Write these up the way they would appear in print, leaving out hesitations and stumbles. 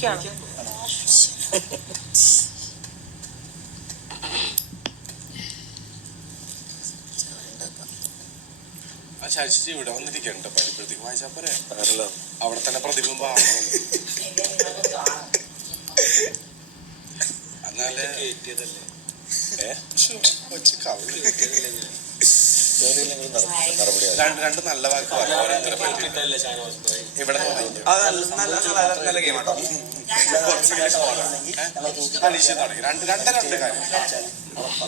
ഇരിക്കുകയാണ്. ശശി ഇവിടെ വന്നിരിക്കണ്ട പരിപ്പഴത്തേക്ക് വായിച്ചാ പോരെ. അവിടെ തന്നെ പ്രതിബിംബം എന്നാലേ രണ്ട് നല്ല വാക്ക് ഇവിടെ അനീഷ് തുടങ്ങി രണ്ട് കാര്യം.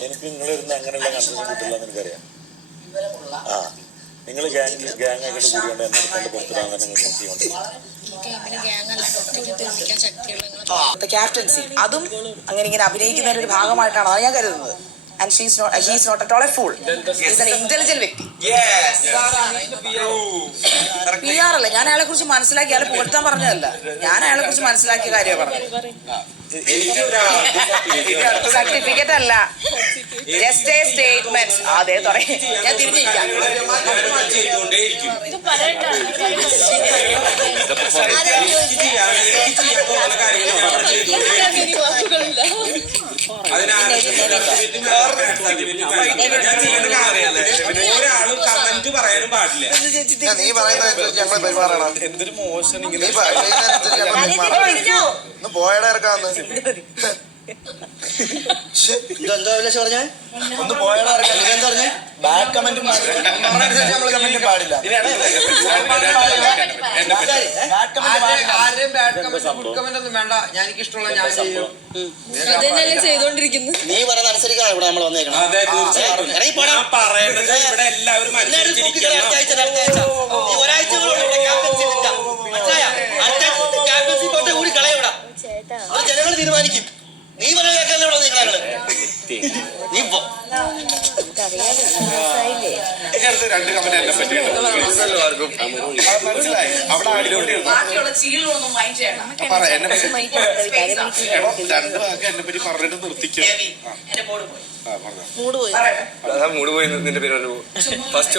എനിക്ക് നിങ്ങളിരുന്ന് അങ്ങനെയുള്ള കൺസെഷൻ കിട്ടില്ല എന്ന് എനിക്കറിയാം. ആ നിങ്ങൾ ഗ്യാങ് ആയിട്ട് കൂടിയോണ്ട് എന്നെ എടുത്തോണ്ട് പുറത്തിടാൻ തന്നെ നിങ്ങൾ ക്യാപ്റ്റൻസി അതും അങ്ങനെ ഇങ്ങനെ അഭിനയിക്കുന്നതിന്റെ ഒരു ഭാഗമായിട്ടാണ് അത് ഞാൻ കരുതുന്നത്. And he's not at all a fool. He's an intelligent വ്യക്തി. PR അല്ല, ഞാൻ അയാളെ കുറിച്ച് മനസ്സിലാക്കി, അയാളെ പുകഴ്ത്താൻ പറഞ്ഞതല്ല, ഞാൻ അയാളെ കുറിച്ച് മനസ്സിലാക്കിയ കാര്യമാണ് പറഞ്ഞത്. സർട്ടിഫിക്കറ്റ് അല്ല, ജസ്റ്റ് എ സ്റ്റേറ്റ്മെന്റ്. അതെ തുടങ്ങി ഞാൻ തിരിഞ്ഞിരിക്കാം. ഒരാളും കമന്റ് പറയാനും പാടില്ല. നീ പറയുന്നത് ഞങ്ങൾ പെരുമാറണം. എന്തൊരു മോശം പോയടെ ഇറക്കാന്ന് ഒന്ന് പോയടാ ഇറക്കാൻ. ഇതെന്താ പറഞ്ഞേ? ബാഡ് കമന്റും പാടില്ല. ആരുടെയും ബാഡ് കമന്റ് ഗുഡ് കമന്റ് ഒന്നും വേണ്ട. എനിക്ക് ഇഷ്ടമുള്ള ഞാൻ ചെയ്യും. ചെയ്തോണ്ടിരിക്കുന്നു. നീ പറയുന്ന അനുസരിക്കാണ് ഇവിടെ നമ്മൾ വന്നേക്കണം. പറയേണ്ടത് ഇവിടെ എല്ലാവരും ക്യാപ്റ്റൻസി കൂടി കളയവിടാ. ജനങ്ങൾ തീരുമാനിക്കും. നീ പറയാൻ കേൾക്കാൻ ഇവിടെ വന്നേക്കണം. നീ രണ്ട് കമന്റ് എന്നെ പറ്റിയുണ്ട്. മനസ്സിലായി. അവിടെ രണ്ട് വാക്ക് എന്നെ പറ്റി പറഞ്ഞിട്ട് നിർത്തിക്കും. മൂട് പോയി. മൂട് പോയി. നിന്റെ പേര് ഫസ്റ്റ്